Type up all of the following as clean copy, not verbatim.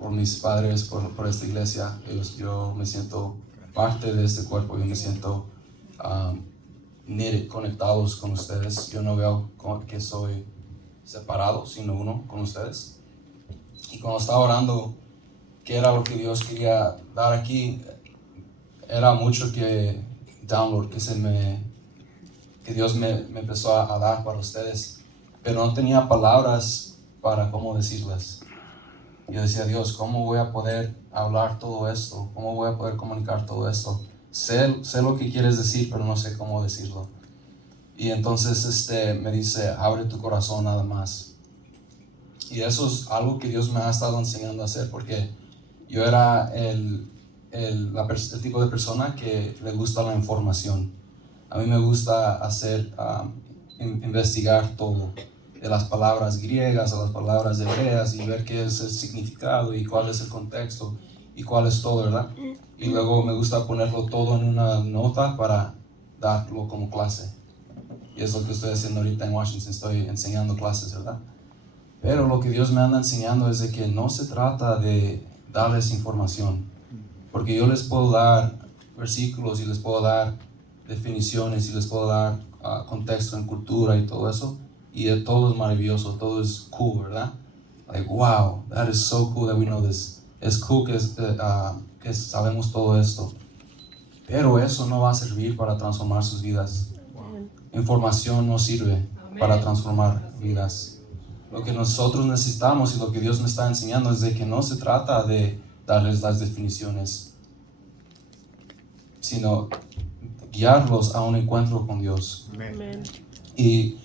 por mis padres, por esta iglesia. Yo me siento parte de este cuerpo, yo me siento conectados con ustedes. Yo no veo que soy separado, sino uno con ustedes. Y cuando estaba orando, ¿qué era lo que Dios quería dar aquí? Era mucho que download, que Dios me empezó a dar para ustedes, pero no tenía palabras para cómo decirles. Yo decía, Dios, ¿cómo voy a poder hablar todo esto? ¿Cómo voy a poder comunicar todo esto? Sé lo que quieres decir, pero no sé cómo decirlo. Y entonces me dice, abre tu corazón nada más. Y eso es algo que Dios me ha estado enseñando a hacer, porque yo era el tipo de persona que le gusta la información. A mí me gusta investigar todo, de las palabras griegas a las palabras hebreas, y ver qué es el significado y cuál es el contexto y cuál es todo, ¿verdad? Y luego me gusta ponerlo todo en una nota para darlo como clase. Y es lo que estoy haciendo ahorita en Washington, estoy enseñando clases, ¿verdad? Pero lo que Dios me anda enseñando es de que no se trata de darles información, porque yo les puedo dar versículos y les puedo dar definiciones y les puedo dar contexto en cultura y todo eso, y todo es maravilloso, todo es cool, ¿verdad? Like, wow, that is so cool that we know this. Es cool que sabemos todo esto, pero eso no va a servir para transformar sus vidas. Información no sirve para transformar vidas. Lo que nosotros necesitamos y lo que Dios me está enseñando es de que no se trata de darles las definiciones, sino guiarlos a un encuentro con Dios. Amén. Y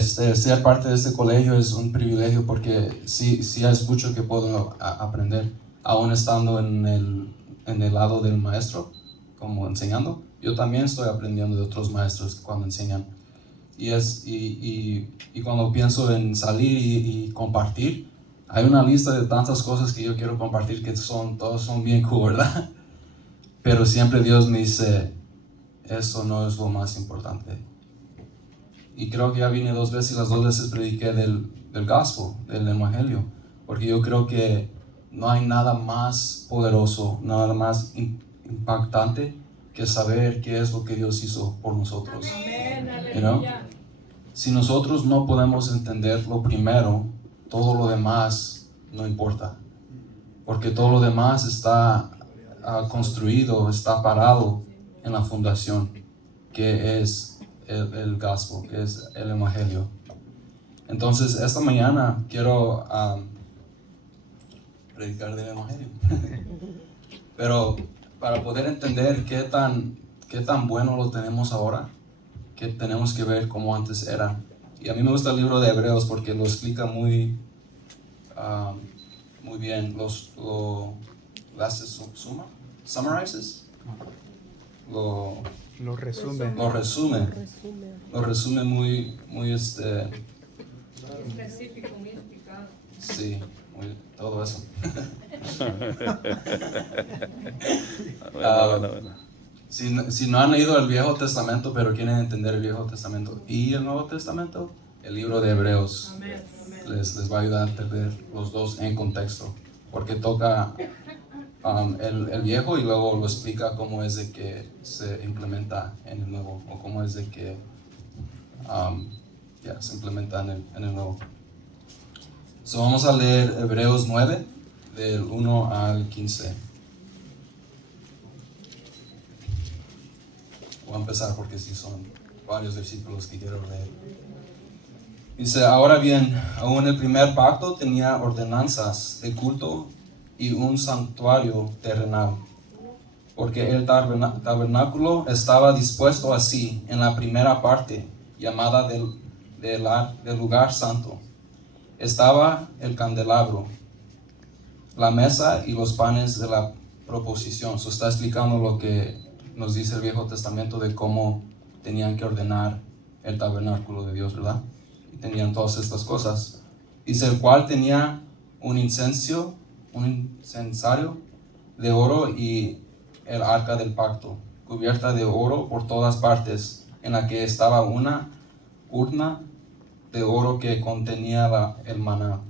ser parte de este colegio es un privilegio, porque sí es mucho que puedo aprender, aún estando en el lado del maestro, como enseñando. Yo también estoy aprendiendo de otros maestros cuando enseñan. Y cuando pienso en salir y compartir, hay una lista de tantas cosas que yo quiero compartir que todos son bien cool, ¿verdad? Pero siempre Dios me dice, eso no es lo más importante. Y creo que ya vine 2 veces y las 2 veces prediqué del gospel, del evangelio, porque yo creo que no hay nada más poderoso, nada más impactante que saber qué es lo que Dios hizo por nosotros. You know? Si nosotros no podemos entender lo primero, todo lo demás no importa, porque todo lo demás está construido, está parado en la fundación, que es el gospel, que es el evangelio. Entonces, esta mañana quiero predicar del evangelio. Pero para poder entender qué tan bueno lo tenemos ahora, que tenemos que ver cómo antes era. Y a mí me gusta el libro de Hebreos porque lo explica muy bien. Summarizes. Lo resume. Lo resume muy específico, muy explicado. Sí, todo eso. Bueno. Si no han leído el Viejo Testamento, pero quieren entender el Viejo Testamento y el Nuevo Testamento, el libro de Hebreos les va a ayudar a entender los dos en contexto, porque toca el Viejo y luego lo explica cómo es de que se implementa en el Nuevo, o cómo es de que se implementa en el Nuevo. So, vamos a leer Hebreos 9, del 1 al 15. Voy a empezar porque sí son varios versículos que quiero leer. Dice, ahora bien, aún el primer pacto tenía ordenanzas de culto y un santuario terrenal, porque el tabernáculo estaba dispuesto así en la primera parte, llamada del lugar santo. Estaba el candelabro, la mesa y los panes de la proposición. So, está explicando lo que nos dice el Viejo Testamento de cómo tenían que ordenar el tabernáculo de Dios, ¿verdad? Y tenían todas estas cosas. Dice, el cual tenía un incensario de oro y el arca del pacto, cubierta de oro por todas partes, en la que estaba una urna de oro que contenía el maná.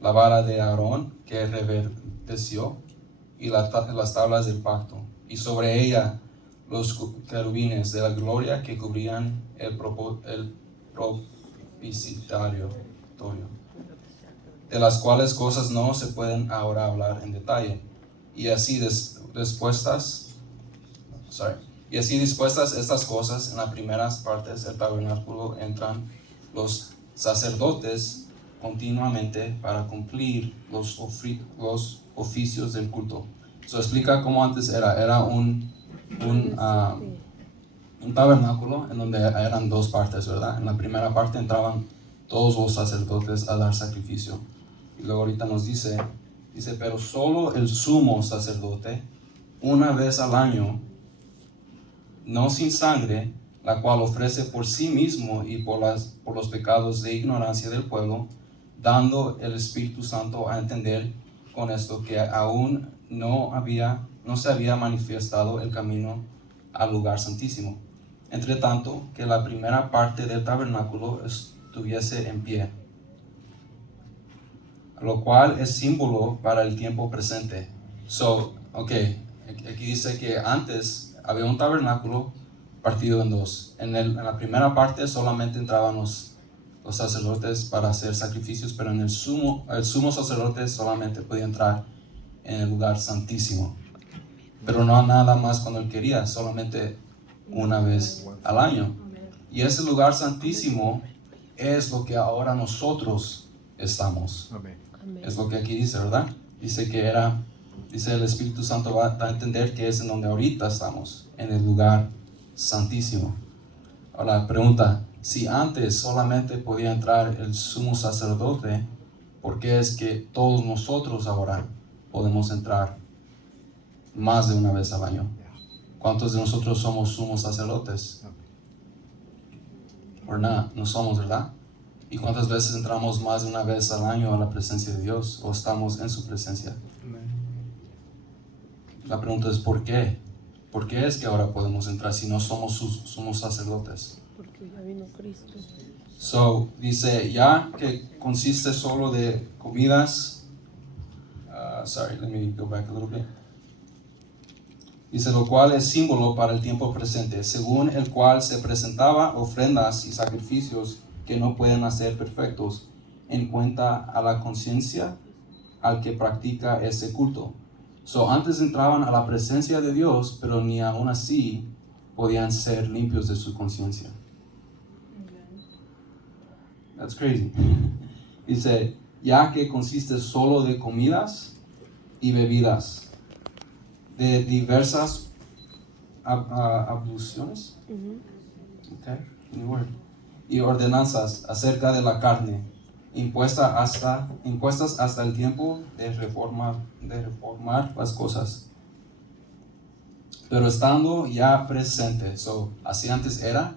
la vara de Aarón que reverdeció y las tablas del pacto, y sobre ella los querubines de la gloria que cubrían el propiciatorio, de las cuales cosas no se pueden ahora hablar en detalle. Y así dispuestas estas cosas en las primeras partes del tabernáculo entran los sacerdotes continuamente para cumplir los oficios del culto. Eso explica cómo antes era un tabernáculo en donde eran dos partes, ¿verdad? En la primera parte entraban todos los sacerdotes a dar sacrificio. Y luego ahorita nos dice, pero solo el sumo sacerdote, una vez al año, no sin sangre, la cual ofrece por sí mismo y por los pecados de ignorancia del pueblo, dando el Espíritu Santo a entender con esto que aún no se había manifestado el camino al lugar santísimo. Entre tanto, que la primera parte del tabernáculo estuviese en pie, lo cual es símbolo para el tiempo presente. Aquí dice que antes había un tabernáculo partido en dos. En la primera parte solamente entraban los sacerdotes para hacer sacrificios, pero el sumo sacerdote solamente podía entrar en el lugar santísimo. Pero no nada más cuando él quería, solamente una vez al año. Y ese lugar santísimo es lo que ahora nosotros estamos. Es lo que aquí dice, ¿verdad? Dice el Espíritu Santo va a entender que es en donde ahorita estamos, en el lugar santísimo. Ahora, pregunta, si antes solamente podía entrar el sumo sacerdote, ¿por qué es que todos nosotros ahora podemos entrar más de una vez al año? ¿Cuántos de nosotros somos sumos sacerdotes? ¿O nada? No somos, ¿verdad? ¿Y cuántas veces entramos más de una vez al año a la presencia de Dios o estamos en su presencia? La pregunta es ¿por qué? ¿Por qué es que ahora podemos entrar si no somos sumos sacerdotes? Porque ya vino Cristo. Dice, ya que consiste solo de comidas, let me go back a little bit. Dice, lo cual es símbolo para el tiempo presente, según el cual se presentaba ofrendas y sacrificios que no pueden hacer perfectos en cuenta a la conciencia al que practica ese culto. Antes entraban a la presencia de Dios, pero ni aún así podían ser limpios de su conciencia. That's crazy. Dice, ya que consiste solo de comidas y bebidas, de diversas abluciones, new word, y ordenanzas acerca de la carne, impuestas hasta el tiempo de reformar las cosas. Pero estando ya presente, así antes era,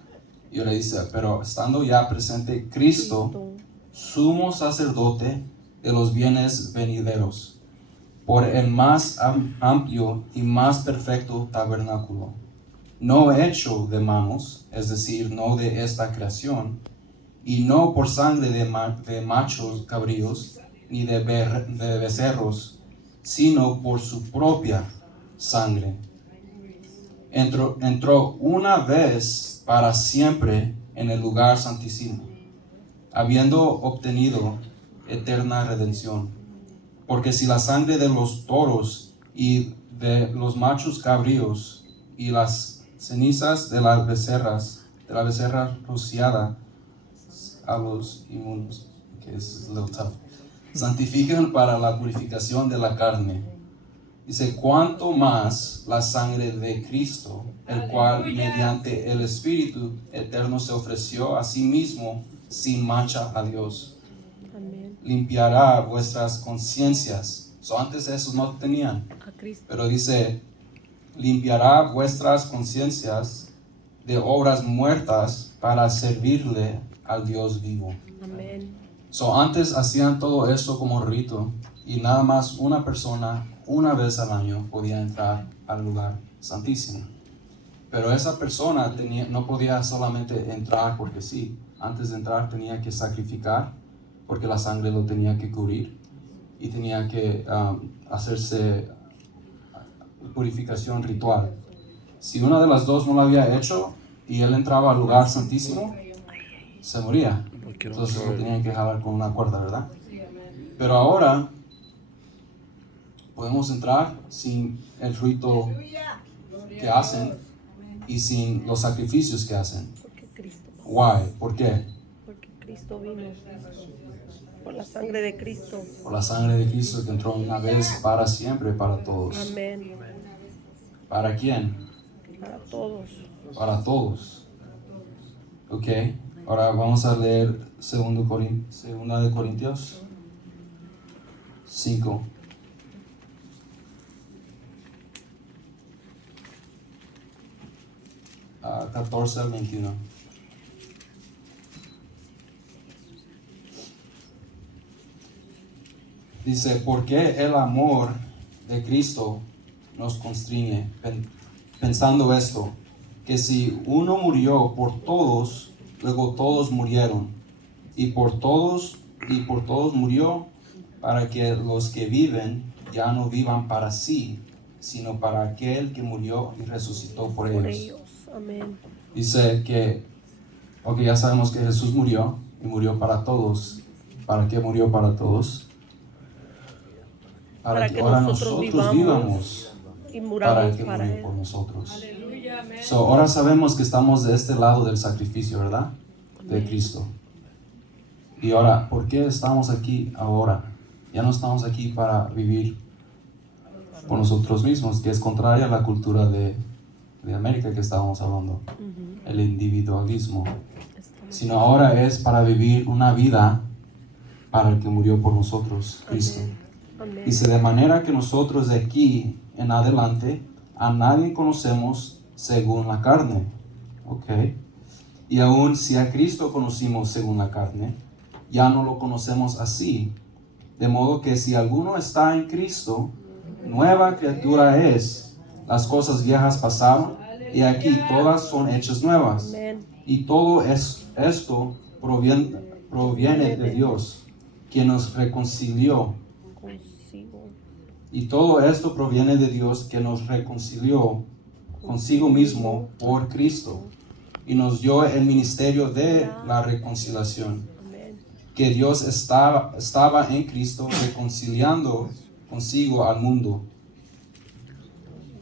y ahora dice, pero estando ya presente Cristo, sumo sacerdote de los bienes venideros, por el más amplio y más perfecto tabernáculo, no hecho de manos, es decir, no de esta creación, y no por sangre de machos cabríos, ni de becerros, sino por su propia sangre. Entró una vez para siempre en el lugar santísimo, habiendo obtenido eterna redención. Porque si la sangre de los toros y de los machos cabríos y las cenizas de la becerra rociada a los inmundos, que es a little tough, santifican para la purificación de la carne, dice, cuánto más la sangre de Cristo, el cual mediante el Espíritu eterno se ofreció a sí mismo sin mancha a Dios, limpiará vuestras conciencias. Antes esos no tenían, pero dice, limpiará vuestras conciencias de obras muertas para servirle al Dios vivo. Amén. Antes hacían todo esto como rito y nada más una persona una vez al año podía entrar al lugar santísimo. Pero esa persona no podía solamente entrar porque sí. Antes de entrar tenía que sacrificar porque la sangre lo tenía que cubrir. y tenía que hacerse purificación ritual. Si una de las dos no lo había hecho y él entraba al lugar santísimo, se moría. Entonces lo tenían que jalar con una cuerda, ¿verdad? Pero ahora podemos entrar sin el rito que hacen y sin los sacrificios que hacen. Porque Cristo, Why? ¿Por qué? porque Cristo vino. Por la sangre de Cristo. Por la sangre de Cristo que entró una vez para siempre para todos. Amén. ¿Para quién? Para todos. Para todos. Ok. Ahora vamos a leer 2 de Corintios 5. A 14 al 21. Dice, porque el amor de Cristo nos constriñe, pensando esto, que si uno murió por todos, luego todos murieron, y por todos murió, para que los que viven ya no vivan para sí, sino para aquel que murió y resucitó por Por ellos. ellos. Amén. Dice que, ok, ya sabemos que Jesús murió, y murió para todos. ¿Para qué murió para todos? Para que ahora nosotros vivamos y para muramos el que para murió Él. por nosotros. So, ahora sabemos que estamos de este lado del sacrificio, ¿verdad? De Cristo. Y ahora, ¿por qué estamos aquí ahora? Ya no estamos aquí para vivir por nosotros mismos, que es contraria a la cultura de América que estábamos hablando, el individualismo. Sino ahora es para vivir una vida para el que murió por nosotros, Cristo. Amén. Dice, de manera que nosotros de aquí en adelante a nadie conocemos según la carne. Ok. Y aun si a Cristo conocimos según la carne, ya no lo conocemos así. De modo que si alguno está en Cristo, nueva criatura es. Las cosas viejas pasaron y aquí todas son hechas nuevas. Amén. Y todo esto proviene de Dios, quien nos reconcilió. Consigo. Y todo esto proviene de Dios que nos reconcilió consigo mismo por Cristo y nos dio el ministerio de la reconciliación. Amén. Que Dios estaba en Cristo reconciliando consigo al mundo,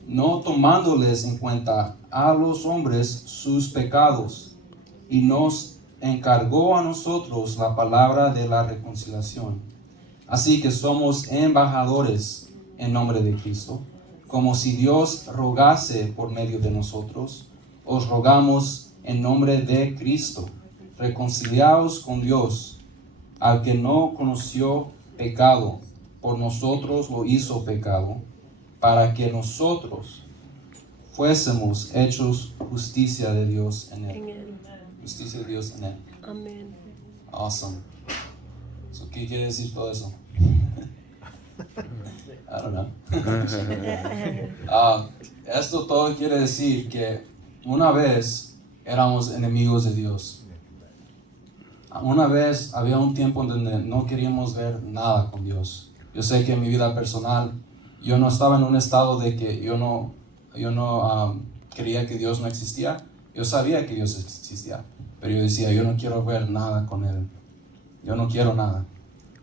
no tomándoles en cuenta a los hombres sus pecados, y nos encargó a nosotros la palabra de la reconciliación. Así que somos embajadores en nombre de Cristo, como si Dios rogase por medio de nosotros. Os rogamos en nombre de Cristo, reconciliaos con Dios. Al que no conoció pecado, por nosotros lo hizo pecado, para que nosotros fuésemos hechos justicia de Dios en En él. Él. Justicia de Dios en él. Amén. Awesome. So, ¿qué quiere decir todo eso? I don't know. Esto todo quiere decir que una vez éramos enemigos de Dios. Una vez había un tiempo en donde no queríamos ver nada con Dios. Yo sé que en mi vida personal yo no estaba en un estado de que yo no creía que Dios no existía. Yo sabía que Dios existía, pero yo decía, yo no quiero ver nada con Él. Yo no quiero nada.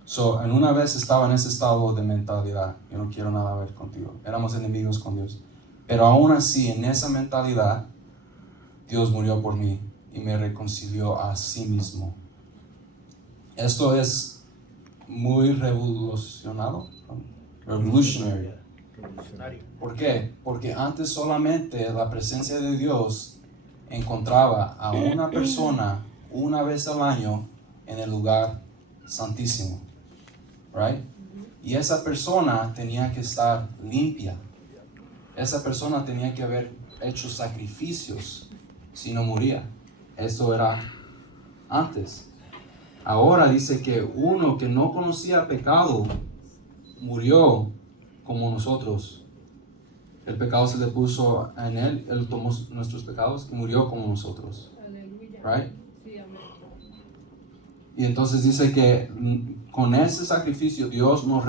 So, en una vez estaba en ese estado de mentalidad, yo no quiero nada ver contigo. Éramos enemigos con Dios. Pero aún así, en esa mentalidad, Dios murió por mí y me reconcilió a sí mismo. Esto es muy revolucionary. ¿Por qué? Porque antes solamente la presencia de Dios encontraba a una persona una vez al año en el lugar santísimo. Right? Y esa persona tenía que estar limpia. Esa persona tenía que haber hecho sacrificios si no moría. Eso era antes. Ahora dice que uno que no conocía pecado murió como nosotros. El pecado se le puso en él tomó nuestros pecados y murió como nosotros. Right? Y entonces dice que con ese sacrificio Dios nos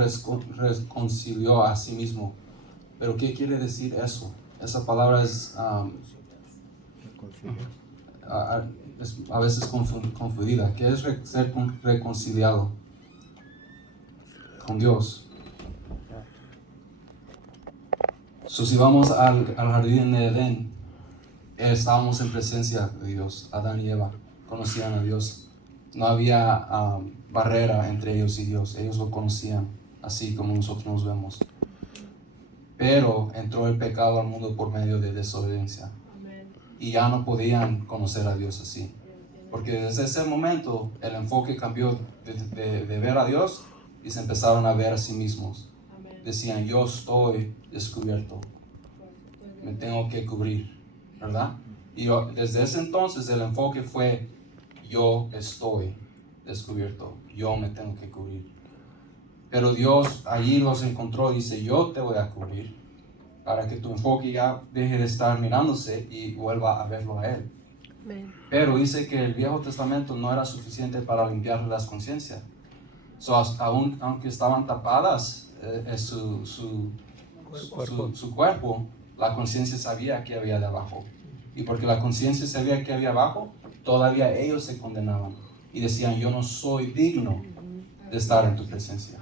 reconcilió a sí mismo. Pero ¿qué quiere decir eso? Esa palabra es a veces confundida. ¿Qué es ser reconciliado con Dios? Si vamos al jardín de Edén, estábamos en presencia de Dios. Adán y Eva conocían a Dios. No había barrera entre ellos y Dios. Ellos lo conocían así como nosotros nos vemos. Pero entró el pecado al mundo por medio de desobediencia. Y ya no podían conocer a Dios así. Porque desde ese momento el enfoque cambió de ver a Dios y se empezaron a ver a sí mismos. Decían, yo estoy descubierto. Me tengo que cubrir, ¿verdad? Y desde ese entonces el enfoque fue, yo estoy descubierto. Yo me tengo que cubrir. Pero Dios allí los encontró y dice, yo te voy a cubrir para que tu enfoque ya deje de estar mirándose y vuelva a verlo a Él. Amén. Pero dice que el Viejo Testamento no era suficiente para limpiar las conciencias. Aunque estaban tapadas su cuerpo, la conciencia sabía que había de abajo. Y porque la conciencia sabía que había abajo, todavía ellos se condenaban. Y decían, yo no soy digno de estar en tu presencia.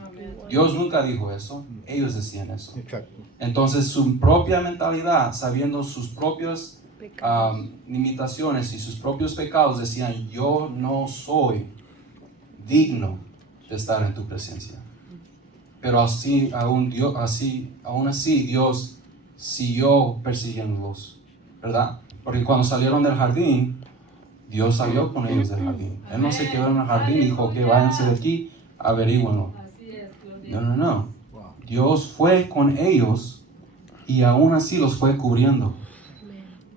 Dios nunca dijo eso, ellos decían eso. Exacto. Entonces su propia mentalidad, sabiendo sus propias limitaciones y sus propios pecados, decían, yo no soy digno de estar en tu presencia. Pero aún así Dios siguió persiguiéndolos, ¿verdad? Porque cuando salieron del jardín, Dios salió con ellos del jardín. Él no se quedó en el jardín y dijo, que váyanse de aquí, averíguenlo. No. Dios fue con ellos y aún así los fue cubriendo.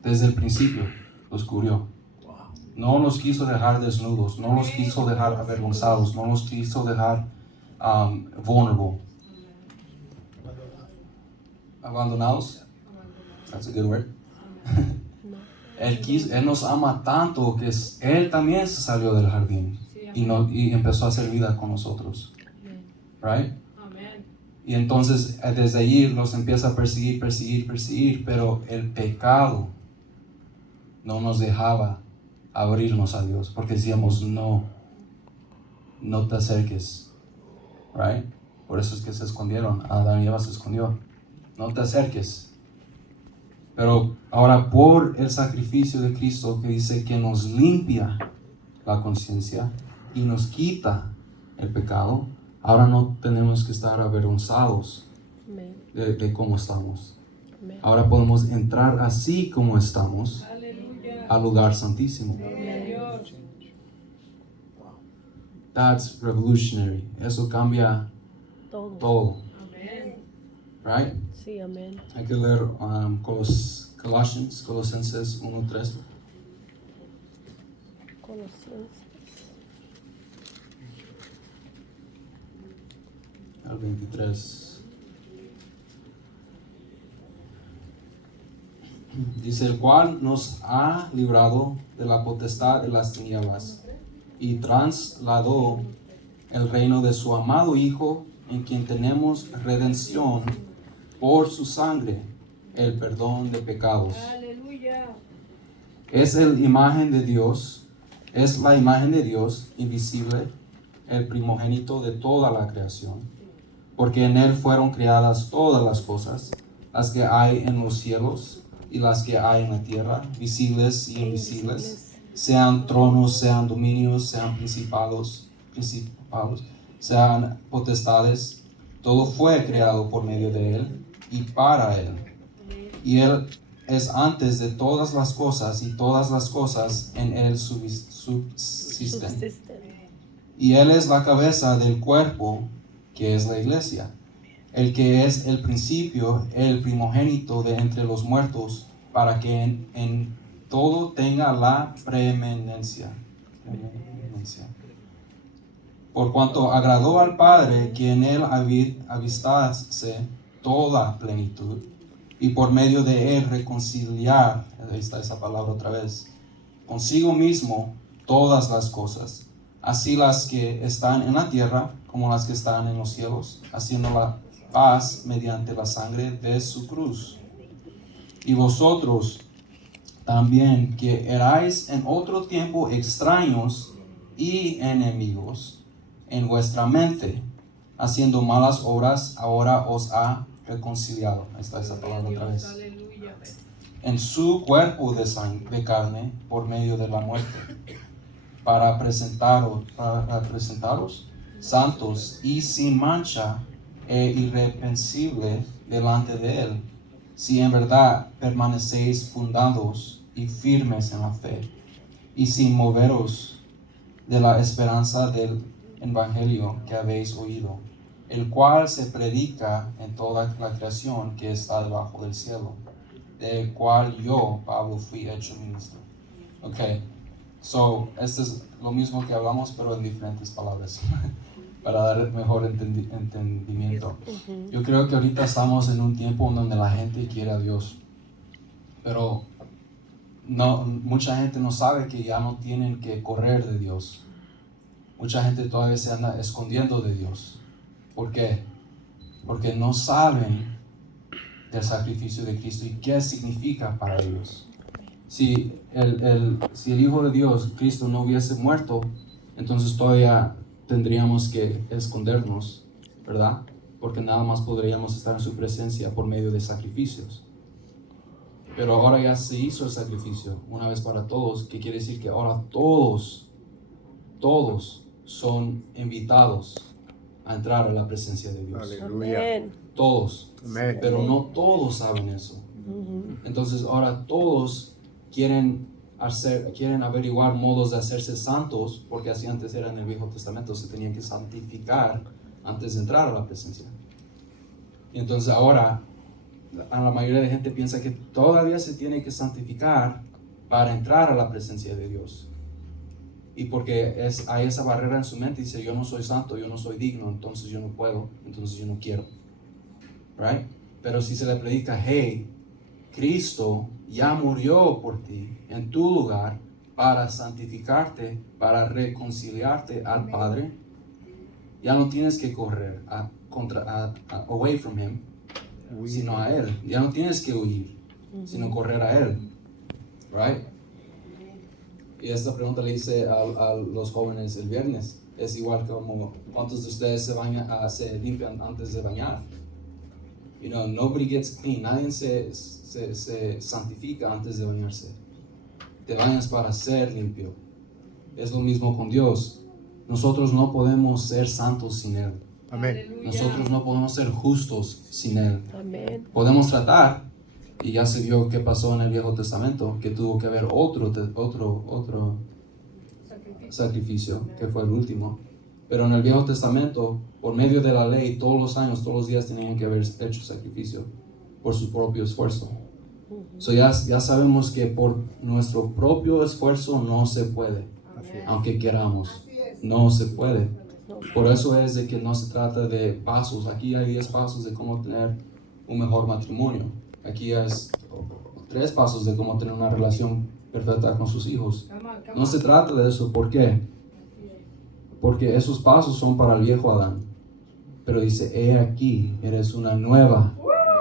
Desde el principio los cubrió. No los quiso dejar desnudos, no los quiso dejar avergonzados, no los quiso dejar vulnerable. Abandonados. That's a good word. Él nos ama tanto que Él también se salió del jardín y empezó a hacer vida con nosotros. Right? Y entonces desde allí los empieza a perseguir, pero el pecado no nos dejaba abrirnos a Dios, porque decíamos, no te acerques. Right? Por eso es que se escondieron. Adán y Eva se escondió. No te acerques. Pero ahora por el sacrificio de Cristo, que dice que nos limpia la conciencia y nos quita el pecado, ahora no tenemos que estar avergonzados de cómo estamos. Ahora podemos entrar así como estamos al lugar santísimo. That's revolutionary. Eso cambia todo. Right? Sí, amén. Hay que leer Colosenses 1:3. Colosenses. Al 23. Dice, el cual nos ha librado de la potestad de las tinieblas y trasladó el reino de su amado Hijo, en quien tenemos redención por su sangre, el perdón de pecados. Aleluya. Es la imagen de Dios invisible, el primogénito de toda la creación, porque en Él fueron creadas todas las cosas, las que hay en los cielos y las que hay en la tierra, visibles y invisibles, sean tronos, sean dominios, sean principados, sean potestades. Todo fue creado por medio de Él y para Él. Y Él es antes de todas las cosas, y todas las cosas en Él subsisten. Y Él es la cabeza del cuerpo, que es la iglesia, el que es el principio, el primogénito de entre los muertos, para que en todo tenga la preeminencia. Por cuanto agradó al Padre que en Él habitase toda plenitud, y por medio de Él reconciliar, ahí está esa palabra otra vez, consigo mismo todas las cosas, así las que están en la tierra como las que están en los cielos, haciendo la paz mediante la sangre de su cruz. Y vosotros también, que erais en otro tiempo extraños y enemigos en vuestra mente, haciendo malas obras, ahora os ha reconciliado. Ahí está esa palabra otra vez. En su cuerpo de carne por medio de la muerte, para presentaros santos y sin mancha e irreprensibles delante de Él, si en verdad permanecéis fundados y firmes en la fe, y sin moveros de la esperanza del Evangelio que habéis oído, el cual se predica en toda la creación que está debajo del cielo, del cual yo, Pablo, fui hecho ministro. Ok, so, esto es lo mismo que hablamos, pero en diferentes palabras, para dar mejor entendimiento. Yo creo que ahorita estamos en un tiempo en donde la gente quiere a Dios, pero mucha gente no sabe que ya no tienen que correr de Dios. Mucha gente todavía se anda escondiendo de Dios. ¿Por qué? Porque no saben del sacrificio de Cristo y qué significa para ellos. Si el Hijo de Dios, Cristo, no hubiese muerto, entonces todavía tendríamos que escondernos, ¿verdad? Porque nada más podríamos estar en su presencia por medio de sacrificios. Pero ahora ya se hizo el sacrificio una vez para todos, que quiere decir que ahora todos son invitados a entrar a la presencia de Dios. Aleluya. Amén. Todos. Amén. Pero no todos saben eso. Entonces ahora todos quieren averiguar modos de hacerse santos, porque así antes era en el Viejo Testamento, se tenían que santificar antes de entrar a la presencia. Y entonces ahora la mayoría de gente piensa que todavía se tiene que santificar para entrar a la presencia de Dios. Y porque hay esa barrera en su mente, dice, yo no soy santo, yo no soy digno, entonces yo no puedo, entonces yo no quiero. Right? Pero si se le predica, hey, Cristo ya murió por ti en tu lugar para santificarte, para reconciliarte al Padre, ya no tienes que correr away from Him, sino a Él. Ya no tienes que huir, sino correr a Él. Right? Y esta pregunta le hice a los jóvenes el viernes. Es igual como, ¿cuántos de ustedes se limpian antes de bañar? You know, nobody gets clean. Nadie se santifica antes de bañarse. Te bañas para ser limpio. Es lo mismo con Dios. Nosotros no podemos ser santos sin Él. Amén. Nosotros no podemos ser justos sin Él. Amén. Podemos tratar, y ya se vio qué pasó en el Viejo Testamento, que tuvo que haber otro sacrificio, que fue el último. Pero en el Viejo Testamento, por medio de la ley, todos los años, todos los días tenían que haber hecho sacrificio por su propio esfuerzo. So ya sabemos que por nuestro propio esfuerzo no se puede, aunque queramos, no se puede. Por eso es de que no se trata de pasos. Aquí hay 10 pasos de cómo tener un mejor matrimonio. Aquí hay 3 pasos de cómo tener una relación perfecta con sus hijos. No se trata de eso. ¿Por qué? Porque esos pasos son para el viejo Adán. Pero dice, he aquí, eres una nueva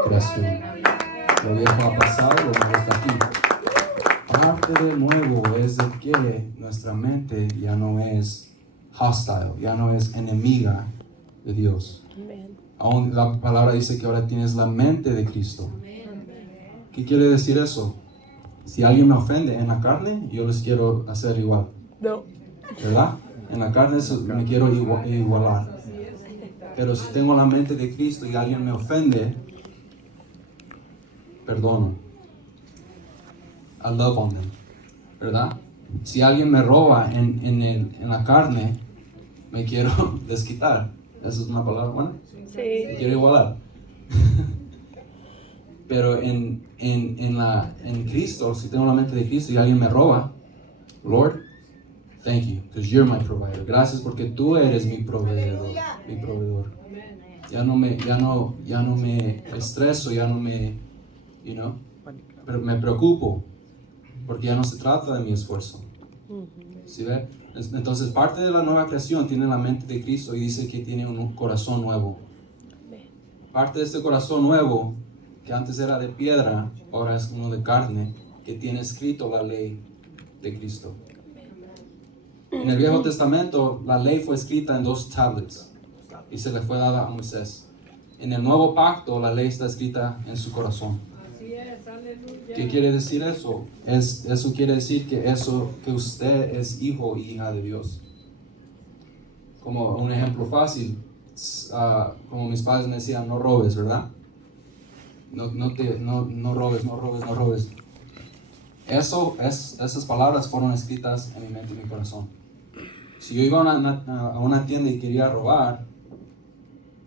creación. Lo viejo ha pasado, lo nuevo está aquí. Parte de nuevo es de que nuestra mente ya no es hostile, ya no es enemiga de Dios. Amén. Aún la palabra dice que ahora tienes la mente de Cristo. ¿Qué quiere decir eso? Si alguien me ofende en la carne, yo les quiero hacer igual. No. ¿Verdad? En la carne me quiero igualar. Pero si tengo la mente de Cristo y alguien me ofende, perdono. I love on them. ¿Verdad? Si alguien me roba en la carne, me quiero desquitar. ¿Esa es una palabra buena? Sí. Me quiero igualar. Pero en Cristo, si tengo la mente de Cristo y alguien me roba, Lord, thank you, because you're my provider. Gracias porque tú eres mi proveedor. Ya no me estreso, ya no me, pero me preocupo, porque ya no se trata de mi esfuerzo. ¿Sí ve? Entonces parte de la nueva creación tiene la mente de Cristo y dice que tiene un corazón nuevo. Parte de este corazón nuevo, que antes era de piedra, ahora es uno de carne, que tiene escrito la ley de Cristo. En el Viejo Testamento, la ley fue escrita en 2 tablets y se le fue dada a Moisés. En el Nuevo Pacto, la ley está escrita en su corazón. Así es, aleluya. ¿Qué quiere decir eso? Eso quiere decir que usted es hijo y hija de Dios. Como un ejemplo fácil, como mis padres me decían, no robes, ¿verdad? No robes, no robes, no robes. Esas palabras fueron escritas en mi mente y mi corazón. Si yo iba a una tienda y quería robar,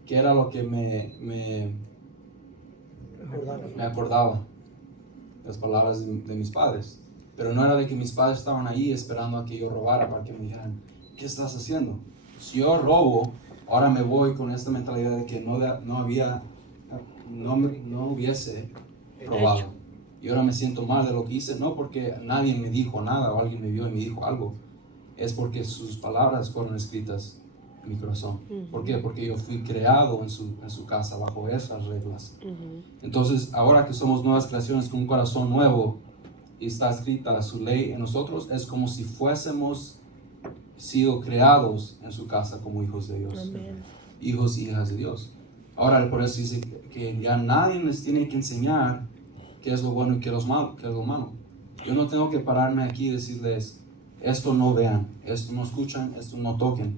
¿qué era lo que me acordaba? Las palabras de mis padres. Pero no era de que mis padres estaban ahí esperando a que yo robara para que me dijeran, ¿qué estás haciendo? Si yo robo, ahora me voy con esta mentalidad de que no hubiese robado. Y ahora me siento mal de lo que hice, no porque nadie me dijo nada o alguien me vio y me dijo algo, es porque sus palabras fueron escritas en mi corazón. ¿Por qué? Porque yo fui creado en su casa bajo esas reglas. Entonces, ahora que somos nuevas creaciones con un corazón nuevo y está escrita su ley en nosotros, es como si fuésemos sido creados en su casa como hijos de Dios. Amén. Hijos y hijas de Dios. Ahora, por eso dice que ya nadie les tiene que enseñar qué es lo bueno y qué es lo malo. Yo no tengo que pararme aquí y decirles, esto no vean, esto no escuchan, esto no toquen,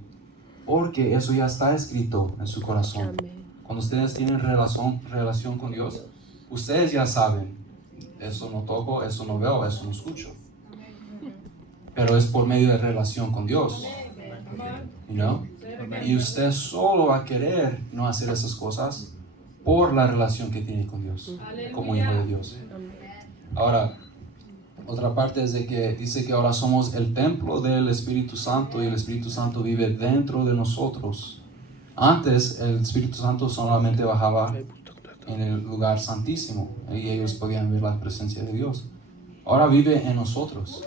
porque eso ya está escrito en su corazón. Amén. Cuando ustedes tienen relación con Dios, ustedes ya saben, eso no toco, eso no veo, eso no escucho. Pero es por medio de relación con Dios. You know? Y usted solo va a querer no hacer esas cosas por la relación que tiene con Dios, como hijo de Dios. Ahora, otra parte es de que dice que ahora somos el templo del Espíritu Santo y el Espíritu Santo vive dentro de nosotros. Antes el Espíritu Santo solamente bajaba en el lugar santísimo y ellos podían ver la presencia de Dios. Ahora vive en nosotros.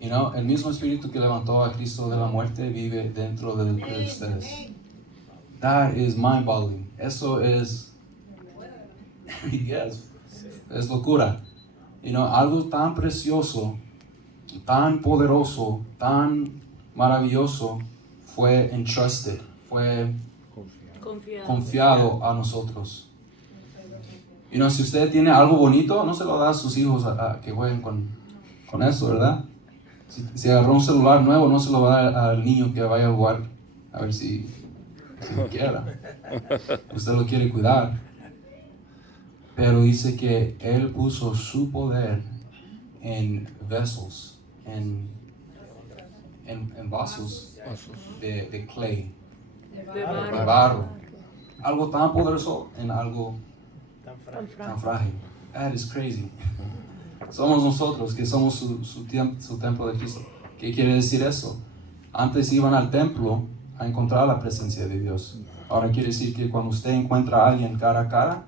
You know, el mismo Espíritu que levantó a Cristo de la muerte vive dentro de ustedes. That is mind-boggling. Eso es, yes, es locura. You know, algo tan precioso, tan poderoso, tan maravilloso fue entrusted, fue confiado a nosotros. You know, si usted tiene algo bonito, no se lo da a sus hijos a que jueguen con eso, ¿verdad? Si agarró un celular nuevo, no se lo va a dar al niño que vaya a jugar, a ver si lo quiera. Usted lo quiere cuidar. Pero dice que Él puso su poder en vessels, en vasos de clay, de barro. Algo tan poderoso en algo tan frágil. That is crazy. Somos nosotros que somos su templo de Cristo. ¿Qué quiere decir eso? Antes iban al templo a encontrar la presencia de Dios. Ahora quiere decir que cuando usted encuentra a alguien cara a cara,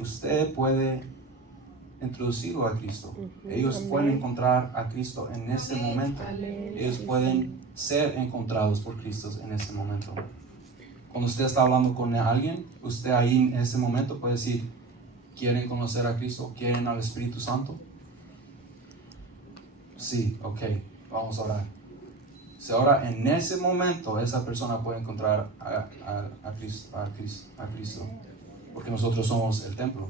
usted puede introducirlo a Cristo. Ellos pueden encontrar a Cristo en ese momento. Ellos pueden ser encontrados por Cristo en ese momento. Cuando usted está hablando con alguien, usted ahí en ese momento puede decir, ¿quieren conocer a Cristo? ¿Quieren al Espíritu Santo? Sí, ok, vamos a orar. Si ahora en ese momento esa persona puede encontrar a Cristo, porque nosotros somos el templo.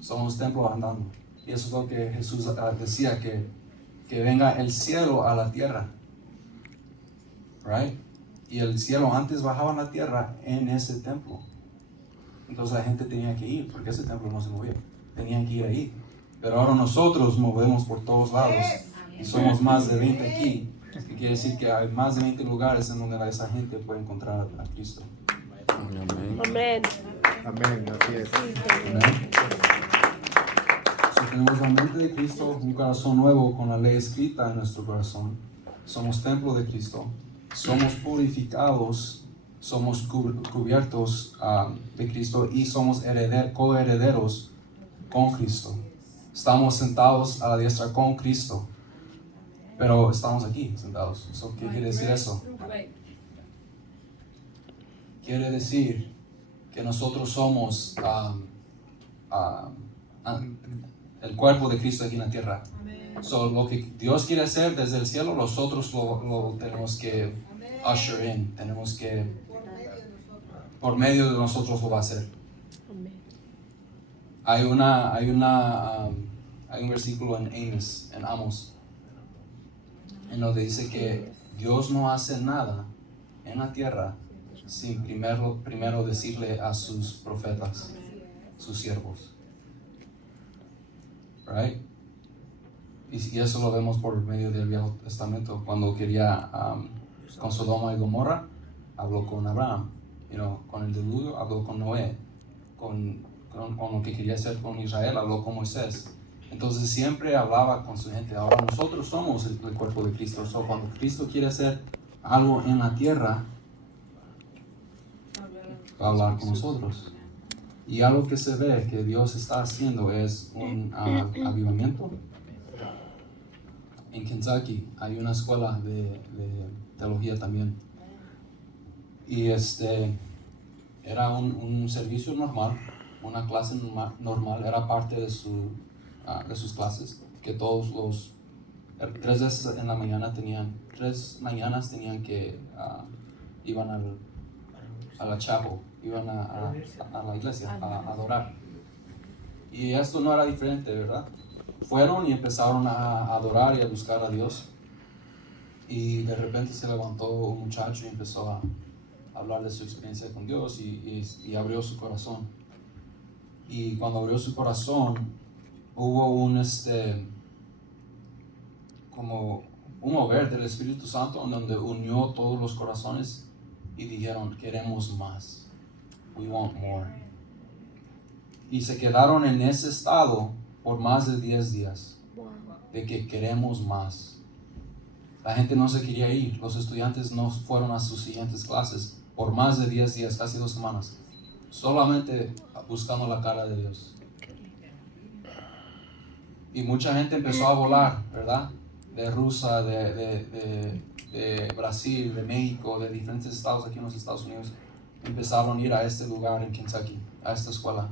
Somos templo andando. Y eso es lo que Jesús decía, que venga el cielo a la tierra. Right? Y el cielo antes bajaba a la tierra en ese templo. Entonces la gente tenía que ir, porque ese templo no se movía. Tenían que ir ahí. Pero ahora nosotros movemos por todos lados. Y somos más de 20 aquí. Que quiere decir que hay más de 20 lugares en donde esa gente puede encontrar a Cristo. Amén. Amén, así es. Amén. Si tenemos la mente de Cristo, un corazón nuevo con la ley escrita en nuestro corazón, somos templo de Cristo, somos purificados, somos cubiertos de Cristo y somos coherederos con Cristo. Estamos sentados a la diestra con Cristo. pero estamos aquí sentados. ¿Qué quiere decir eso? Quiere decir que nosotros somos el cuerpo de Cristo aquí en la tierra. So, lo que Dios quiere hacer desde el cielo, nosotros lo tenemos que usher in, tenemos que, por medio de nosotros lo va a hacer. Amén. Hay un versículo en Amos, en donde dice que Dios no hace nada en la tierra sin primero decirle a sus profetas, sus siervos. Right? Y eso lo vemos por medio del Viejo Testamento. Cuando quería con Sodoma y Gomorra, habló con Abraham. Con el diluvio, habló con Noé. Con lo que quería hacer con Israel, habló con Moisés. Entonces siempre hablaba con su gente. Ahora nosotros somos el cuerpo de Cristo. So, cuando Cristo quiere hacer algo en la tierra, va a hablar con nosotros. Y algo que se ve que Dios está haciendo es un avivamiento. En Kentucky hay una escuela de teología también. Y era un servicio normal, una clase normal, era parte de sus clases, que todos los 3 veces en la mañana tres mañanas tenían que iban a la chapel, iban a la iglesia a adorar. Y esto no era diferente, ¿verdad? Fueron y empezaron a adorar y a buscar a Dios. Y de repente se levantó un muchacho y empezó a hablar de su experiencia con Dios y abrió su corazón. Y cuando abrió su corazón, hubo como un mover del Espíritu Santo en donde unió todos los corazones y dijeron, queremos más. We want more. Y se quedaron en ese estado por más de 10 días, de que queremos más. La gente no se quería ir, los estudiantes no fueron a sus siguientes clases por más de 10 días, casi 2 semanas, solamente buscando la cara de Dios. Y mucha gente empezó a volar, ¿verdad? De Rusia, de Brasil, de México, de diferentes estados aquí en los Estados Unidos, empezaron a ir a este lugar en Kentucky, a esta escuela.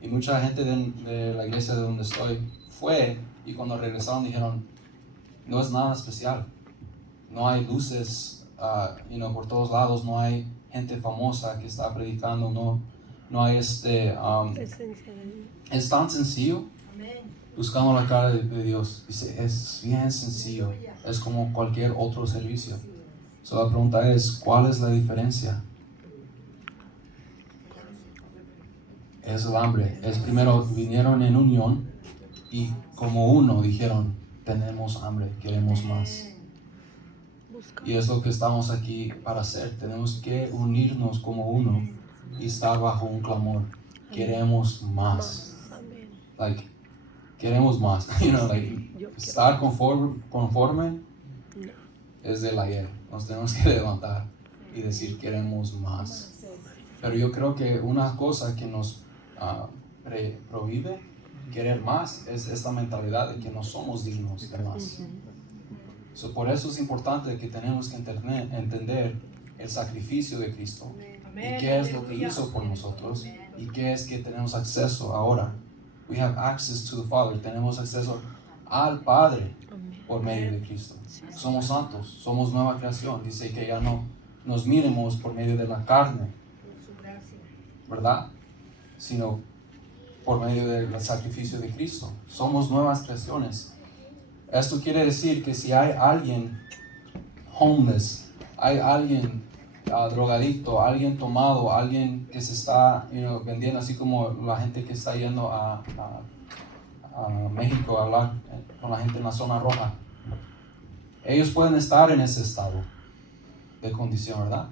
Y mucha gente de la iglesia de donde estoy fue, y cuando regresaron dijeron, no es nada especial, no hay luces por todos lados, no hay gente famosa que está predicando, no hay es tan sencillo, buscando la cara de Dios. Dice, es bien sencillo, es como cualquier otro servicio. So, la pregunta es, ¿cuál es la diferencia? Es el hambre. Es primero vinieron en unión y como uno dijeron, tenemos hambre, queremos más. Y es lo que estamos aquí para hacer. Tenemos que unirnos como uno y estar bajo un clamor. Queremos más. Queremos más. Estar conforme es del ayer. Nos tenemos que levantar y decir queremos más. Pero yo creo que una cosa que nos prohíbe querer más es esta mentalidad de que no somos dignos de más. Por eso es importante que tenemos que entender el sacrificio de Cristo y qué es lo que hizo por nosotros y qué es que tenemos acceso ahora. We have access to the Father. Tenemos acceso al Padre por medio de Cristo. Somos santos, somos nueva creación. Dice que ya no nos miremos por medio de la carne, ¿verdad? Sino por medio del sacrificio de Cristo. Somos nuevas creaciones. Esto quiere decir que si hay alguien homeless, hay alguien drogadicto, alguien tomado, alguien que se está vendiendo, así como la gente que está yendo a México a hablar con la gente en la zona roja, ellos pueden estar en ese estado de condición, ¿verdad?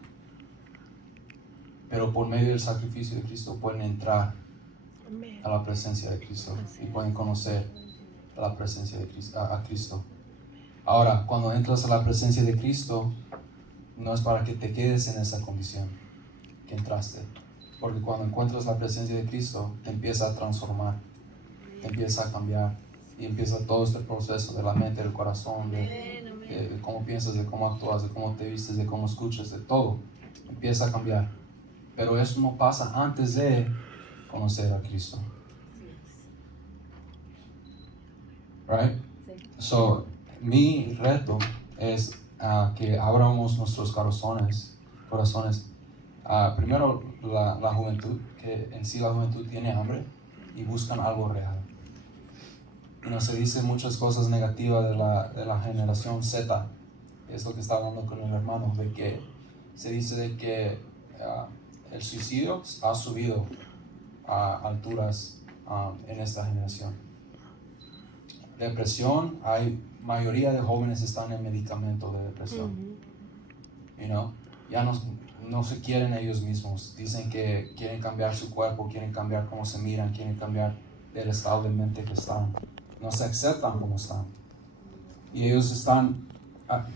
Pero por medio del sacrificio de Cristo pueden entrar a la presencia de Cristo y pueden conocer la presencia de Cristo, a Cristo. Ahora, cuando entras a la presencia de Cristo, no es para que te quedes en esa condición que entraste, porque cuando encuentras la presencia de Cristo, te empieza a transformar, te empieza a cambiar, Y empieza todo este proceso de la mente, del corazón, de cómo piensas, de cómo actúas, de cómo te vistes, de cómo escuchas, de todo. Empieza a cambiar. Pero eso no pasa antes de conocer a Cristo. Right? So, mi reto es que abramos nuestros corazones. Primero, la juventud, que en sí la juventud tiene hambre y buscan algo real. Se dice muchas cosas negativas de la generación Z. Es lo que estaba hablando con el hermano, de que se dice de que el suicidio ha subido a alturas en esta generación. Depresión, mayoría de jóvenes están en medicamento de depresión. Ya no se quieren ellos mismos. Dicen que quieren cambiar su cuerpo, quieren cambiar cómo se miran, quieren cambiar del estado de mente que están. No se aceptan como están. Y ellos están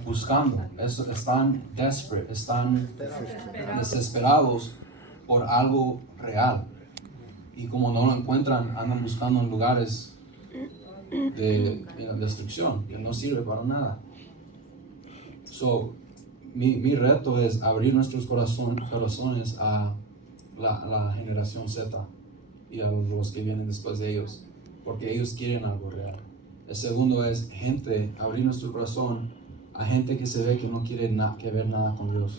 buscando, están desperate, están desesperados por algo real. Y como no lo encuentran, andan buscando en lugares de destrucción, que no sirve para nada. So, mi reto es abrir nuestros corazones a la generación Z y a los que vienen después de ellos, porque ellos quieren algo real. El segundo es abrir nuestro corazón a gente que se ve que no quiere que ver nada con Dios,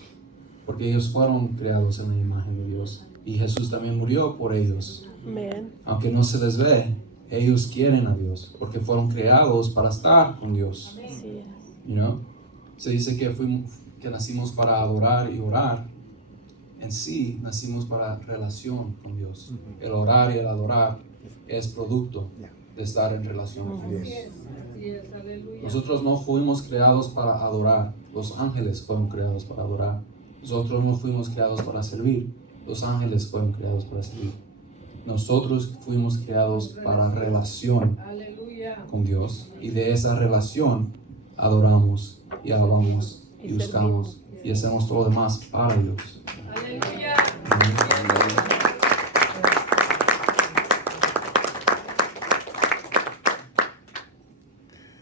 porque ellos fueron creados en la imagen de Dios y Jesús también murió por ellos. Amen. Aunque no se les ve, ellos quieren a Dios porque fueron creados para estar con Dios. Sí. Se dice que nacimos para adorar y orar. En sí, nacimos para relación con Dios. El orar y el adorar es producto de estar en relación con Dios. Nosotros no fuimos creados para adorar. Los ángeles fueron creados para adorar. Nosotros no fuimos creados para servir. Los ángeles fueron creados para servir. Nosotros fuimos creados para relación con Dios. Y de esa relación adoramos y alabamos y buscamos y hacemos todo lo demás para Dios. Aleluya.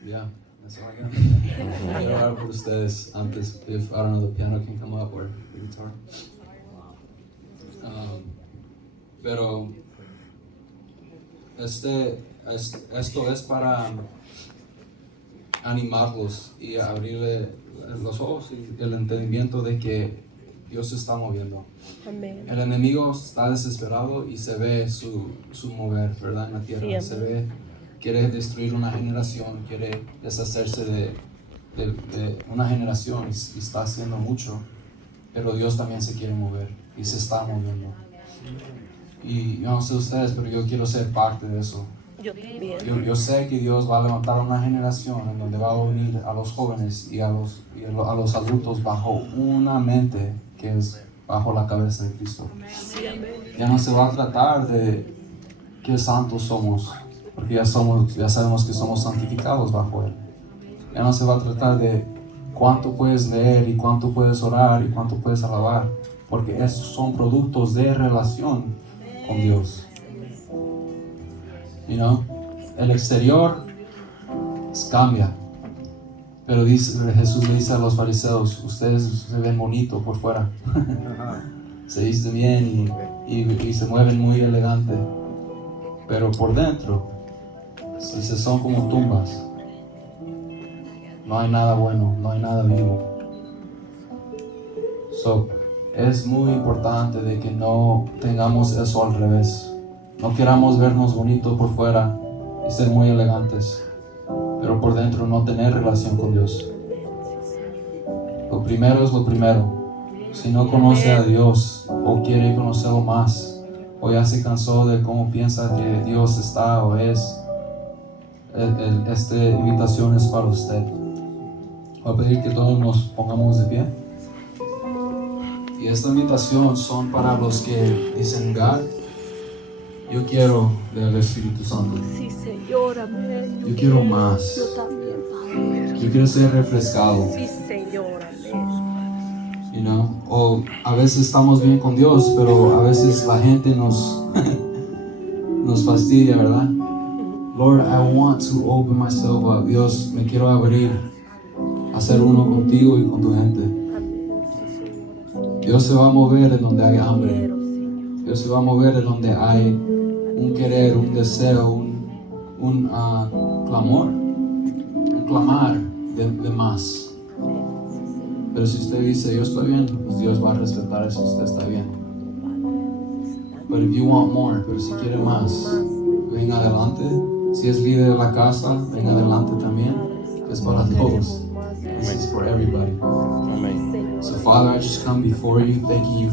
Yeah, that's all I got. Quiero orar por ustedes antes. If I don't know, the piano can come up or the guitar. Pero esto es para animarlos y abrirle los ojos y el entendimiento de que Dios se está moviendo. Amén. El enemigo está desesperado y se ve su mover, ¿verdad? En la tierra. Sí, Se ve, quiere destruir una generación, quiere deshacerse de una generación y está haciendo mucho, pero Dios también se quiere mover y se está moviendo. Y yo no sé ustedes, pero yo quiero ser parte de eso. Yo también. Yo sé que Dios va a levantar una generación en donde va a unir a los jóvenes y a los adultos bajo una mente que es bajo la cabeza de Cristo. Sí, amén. Ya no se va a tratar de qué santos somos, porque ya sabemos que somos santificados bajo Él. Ya no se va a tratar de cuánto puedes leer y cuánto puedes orar y cuánto puedes alabar, porque esos son productos de relación con Dios. El exterior cambia, pero Jesús le dice a los fariseos: ustedes se ven bonitos por fuera, se visten bien y se mueven muy elegante, pero por dentro son como tumbas. No hay nada bueno, no hay nada vivo. Es muy importante de que no tengamos eso al revés. No queramos vernos bonitos por fuera y ser muy elegantes, pero por dentro no tener relación con Dios. Lo primero es lo primero. Si no conoce a Dios o quiere conocerlo más, o ya se cansó de cómo piensa que Dios está o es, esta invitación es para usted. Voy a pedir que todos nos pongamos de pie. Y esta invitación son para los que dicen: God, yo quiero del Espíritu Santo. Sí, Señor, amén. Yo quiero más. Yo también, Padre. Yo quiero ser refrescado. Sí, Señor, amén. O a veces estamos bien con Dios, pero a veces la gente nos fastidia, ¿verdad? Lord, I want to open myself up. Dios, me quiero abrir a ser uno contigo y con tu gente. Dios se va a mover en donde hay hambre. Dios se va a mover en donde hay un querer, un deseo, un clamor, un clamar de más. Pero si usted dice, yo estoy bien, pues Dios va a respetar eso si usted está bien. But if you want more, pero si quiere más, ven adelante. Si es líder de la casa, ven adelante también. Es para todos. This is for everybody. Amén. So Father, I just come before you, thanking you